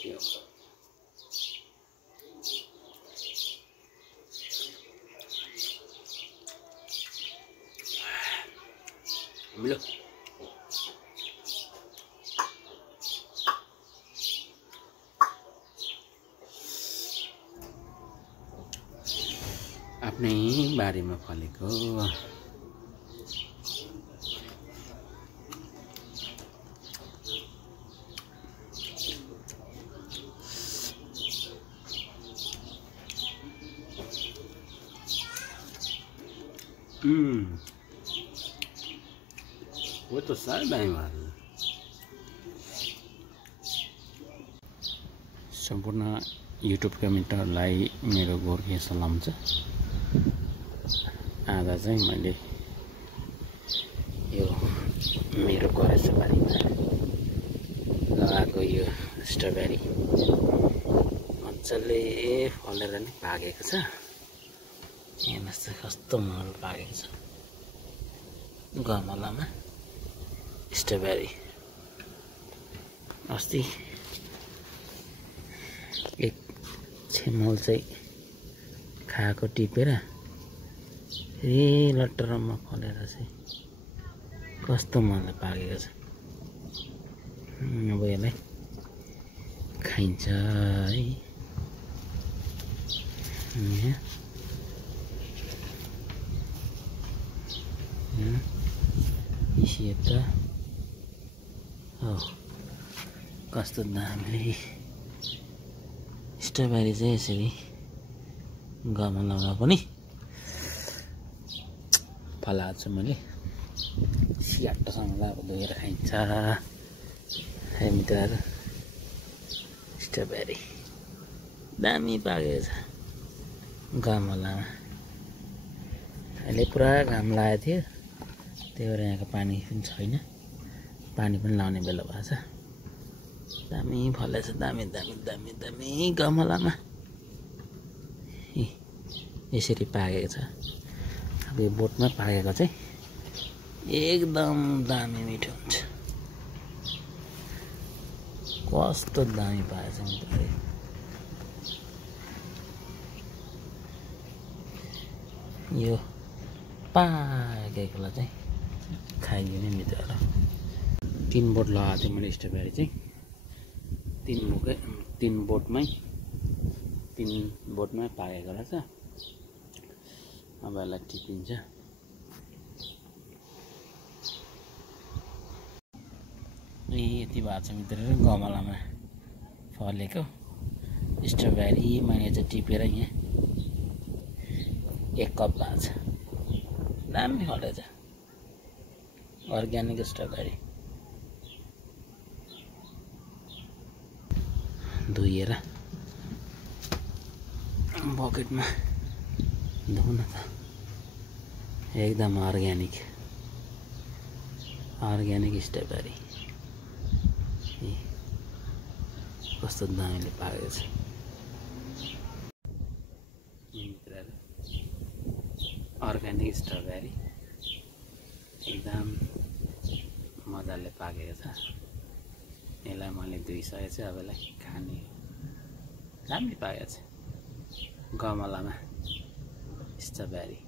यो मिलो आफ्नै बारीमा फलेको वो तो सारे दाएं मार सम्पूर्ण युट्युबका मित्रहरूलाई मेरो गोर्खे सलाम छ। आज चाहिँ मैले यो मेरो करेसोबारीमा लगाएको यो स्ट्रबेरी मजाले फलेर नि पाकेको छ। हेर्नुहोस् त कस्तो मल पाकेको छ गमलामा स्ट्रबेरी। अस्ति एक छेमल चाहिँ खाएको टिपेर लटरमा फलेर चाहिँ कस्तो मलले पाकेको छ। अब यसलाई खाइन्छ है। यता हो कस्तो दामी स्ट्रबेरी चाहिँ यसरी गमलामा पनि फलाएको छु मैले। सियाटोसँग अब धोएर खाइन्छ है मित्रहरू। स्ट्रबेरी दामी पाकेको छ गमलामा। अहिले पुरा घाम लागेको थियो, त्यही भएर यहाँको पानी पनि छैन, पानी पनि लाउने बेला भएको छ। दामी फलेछ, दामी दामी दामी दामी गमलामा यसरी पाकेको छ। अब यो बोटमा पाकेको चाहिँ एकदम दामी मिठो हुन्छ। कस्तो दामी पाकेछ मित्रले। यो पाकेकोलाई चाहिँ खाइदिने मित्रहरू। 3 बोट लगाएको थिएँ मैले स्ट्रबेरी चाहिँ। 3 बोटमै पाकेको रहेछ। अब यसलाई टिपिन्छ। यति भएको छ मित्रहरू गमलामा फलेको स्ट्रबेरी मैले चाहिँ टिपेर यहाँ 1 कप भएको छ। दामी फलेछ अर्ग्यानिक स्ट्रबेरी। धोएर बकेटमा धुन त एकदम अर्ग्यानिक स्ट्रबेरी। कस्तो दामीले पाकेको छ अर्ग्यानिक स्ट्रबेरी एकदम मजाले पाकेको छ। यसलाई मैले धोइसकेको छु। अब यसलाई खाने दामी पाकेको छ गमलामा स्ट्रबेरी।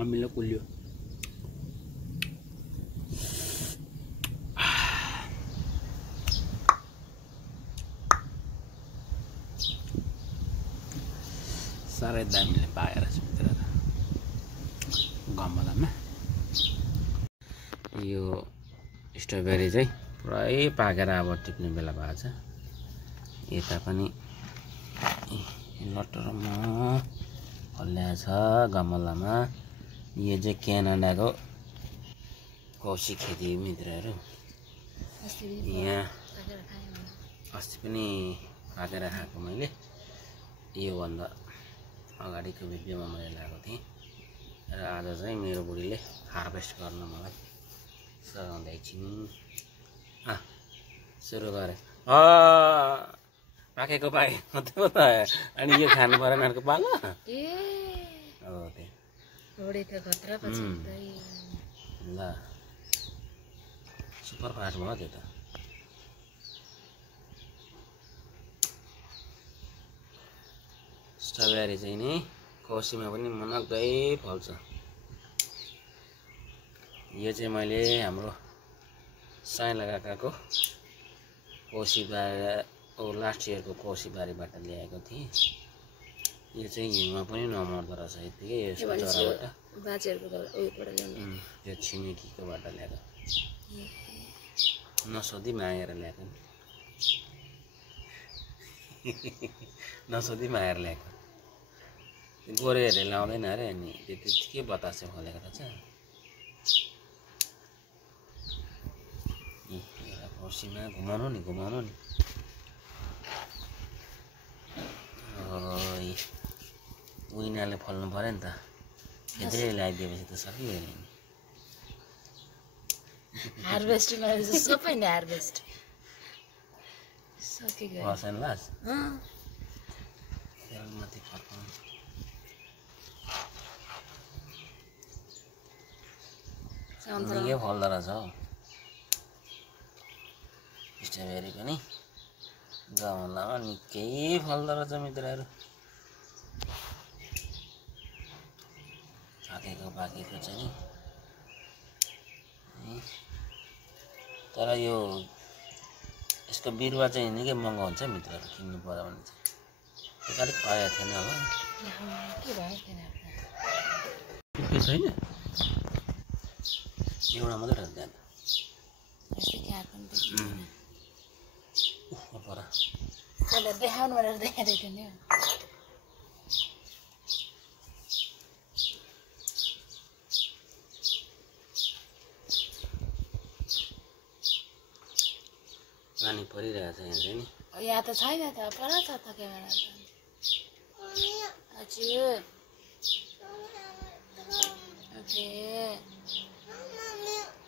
अमिलो कुल्यो। साह्रै दामीले पाकेर छ मित्रहरू गमलामा। यो स्ट्रबेरी चाहिँ पुरै पाकेर अब टिप्ने बेला भएको छ। यता पनि लटरमा फलेको छ गमलामा। यो चाहिँ क्यानाडाको कौशी खेती मित्रहरू। यहाँ अस्ति पनि पाकेर खाएको मैले। योभन्दा अगाडिको भिडियोमा मैले ल्याएको थिएँ र आज चाहिँ मेरो बुढीले हार्भेस्ट गर्न मलाई सघाउँदै एकछिन सुरु गरे। पाकेको त अनि यो खानु परेन अर्को पालो। रोडेको खतरा पछि ल सुपर फास्ट भयो त्यो त स्ट्रबेरी चाहिँ नि कोसीमा पनि मनग्दै फल्छ यो चाहिँ मैले हाम्रो साइला काकाको कोसीबारी लास्ट इयरको कोसीबारीबाट ल्याएको थिएँ यो चाहिँ हिउँमा पनि नमर्दो रहेछ यतिकै यसको जराबाट त्यो छिमेकीकोबाट ल्याएको नसोधी मागेर ल्याएको नसोधी मागेर ल्याएको गोरेहरूले लाउँदैन अरे अनि त्यो त्यतिकै बतासे फलेको रहेछ कोसीमा घुमाउनु नि उइनाले फल्नु पऱ्यो नि त धेरै ल्याइदिएपछि त सकियो नि हार्भेस्ट सबै नै हार्भेस्ट सकिगयो फर्स्ट लास्ट माथि फर्काउनु निकै फल्दो रहेछ हौ स्ट्रबेरी पनि गमलामा निकै फल्दो रहेछ मित्रहरू पाकेको चाहिँ नि तर यो यसको बिरुवा चाहिँ निकै महँगो हुन्छ मित्रहरू किन्नु पर्यो भने चाहिँ अलिक पाएको थिएन होला के छैन एउटा मात्रै रहेछ त्यहाँ देखाउनु भनेर देखाइदिएको थियो नि पानी परिरहेको छ यहाँ चाहिँ नि यहाँ त छैन त पर छ त क्यामेरा हजुर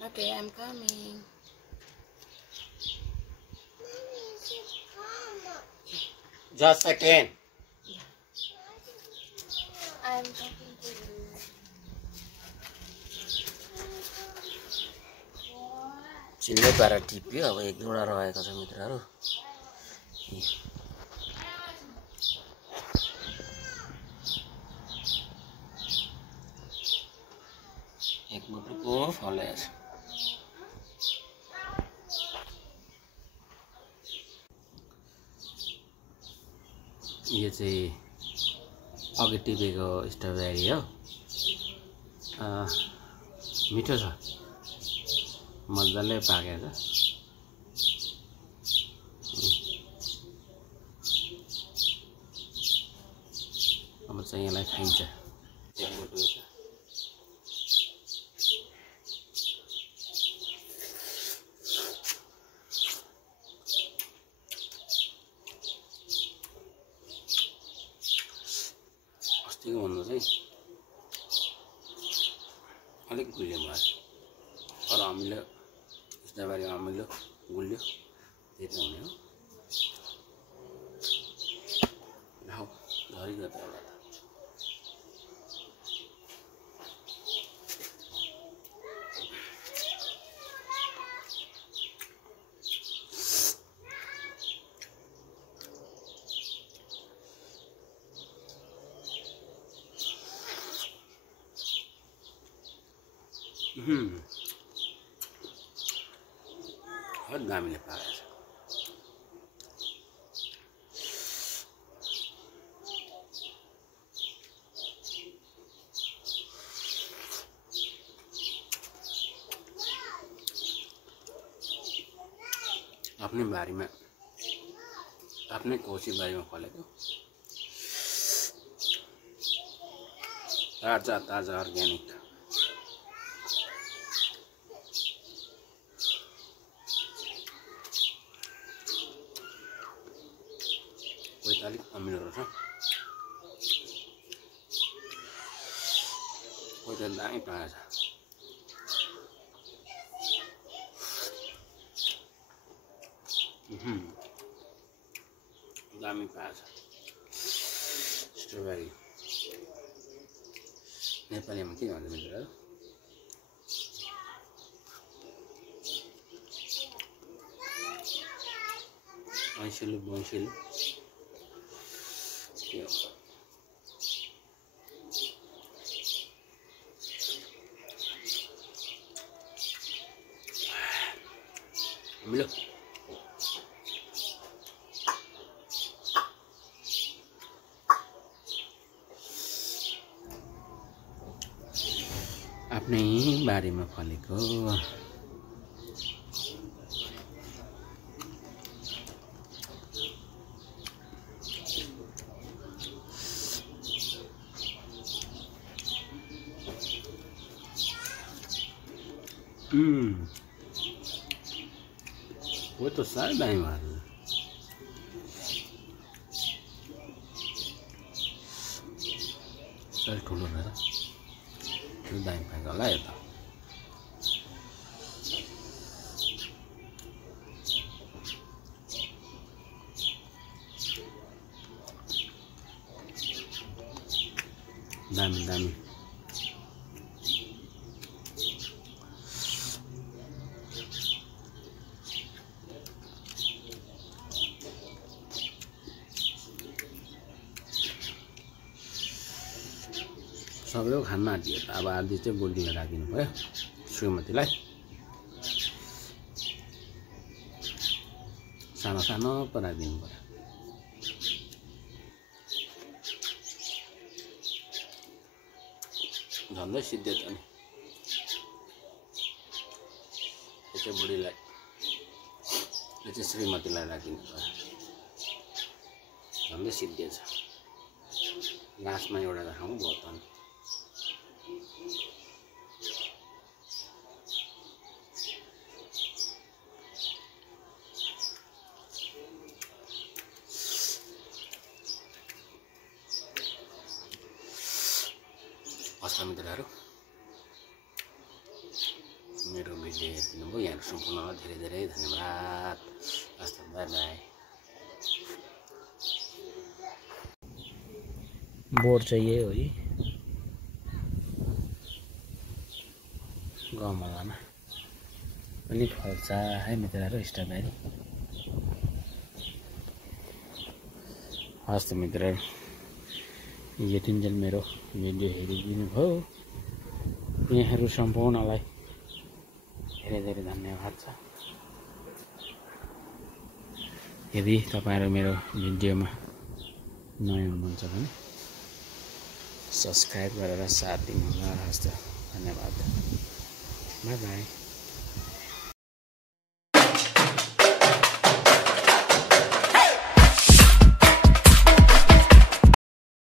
Okay, I'm coming. Just a second. I'm talking to you. चिल्लै पारा टिप्यो अब एक दुईवटा रहेको छ मित्रहरू एक मुटुको फलेछ यो चाहिँ अघि टिपेको स्ट्रबेरी हो मिठो छ मजाले पाकेको छ अब चाहिँ यसलाई खाइन्छ एक मुटु छ अस्तिको भन्दा चाहिँ अलिक गुलियो भयो तर अमिलो स्ट्रबेरी अमिलो गुलियो त्यही त हुने हो झरिगयो त एउटा बहुत दामीले पाकेको छ आफ्नै बारीमा आफ्नै कोसी बारीमा फलेको ताजा ताजा अर्ग्यानिक कोही त अलिक अमिलो रहेछ कोही त दामी पाएछ दामी पाएछ स्ट्रबेरी नेपालीमा के भन्छ मित्रहरू ऐसिलो बसिलो के हो मिलो आफ्नै बारीमा फलेको वो तो सारे दाई मार सारे ठुलो भएर त्यो दाई पाएको होला यो त दामी दामी सबैको खानमा आँटियो अब आधी चाहिँ बोल्टीमा राखिदिनु भयो श्रीमतीलाई सानो सानो पो राखिदिनु पर्यो झन्डै सिद्धे छ नि यो चाहिँ बुढीलाई यो चाहिँ श्रीमतीलाई राखिदिनु पर्यो झन्डै सिद्धे छ लास्टमा एउटा राखौँ भयो त मित्रहरू मेरो भिडियो हेरिदिनुभयो यहाँहरू सम्पूर्णलाई धेरै धेरै धन्यवाद हस्त बाई बाई बोर्ड चाहिँ यही हो है गमलामा पनि फल्छ है मित्रहरू स्ट्रबेरी हस्त मित्रहरू यतिन्जेल मेरो भिडियो हेरिदिनु भयो यहाँहरू सम्पूर्णलाई धेरै धेरै धन्यवाद छ यदि तपाईहरु मेरो भिडियोमा नयाँ हुनुहुन्छ भने सब्स्क्राइब गरेर साथ दिनुहोला हस्त धन्यवाद बाइ बाइ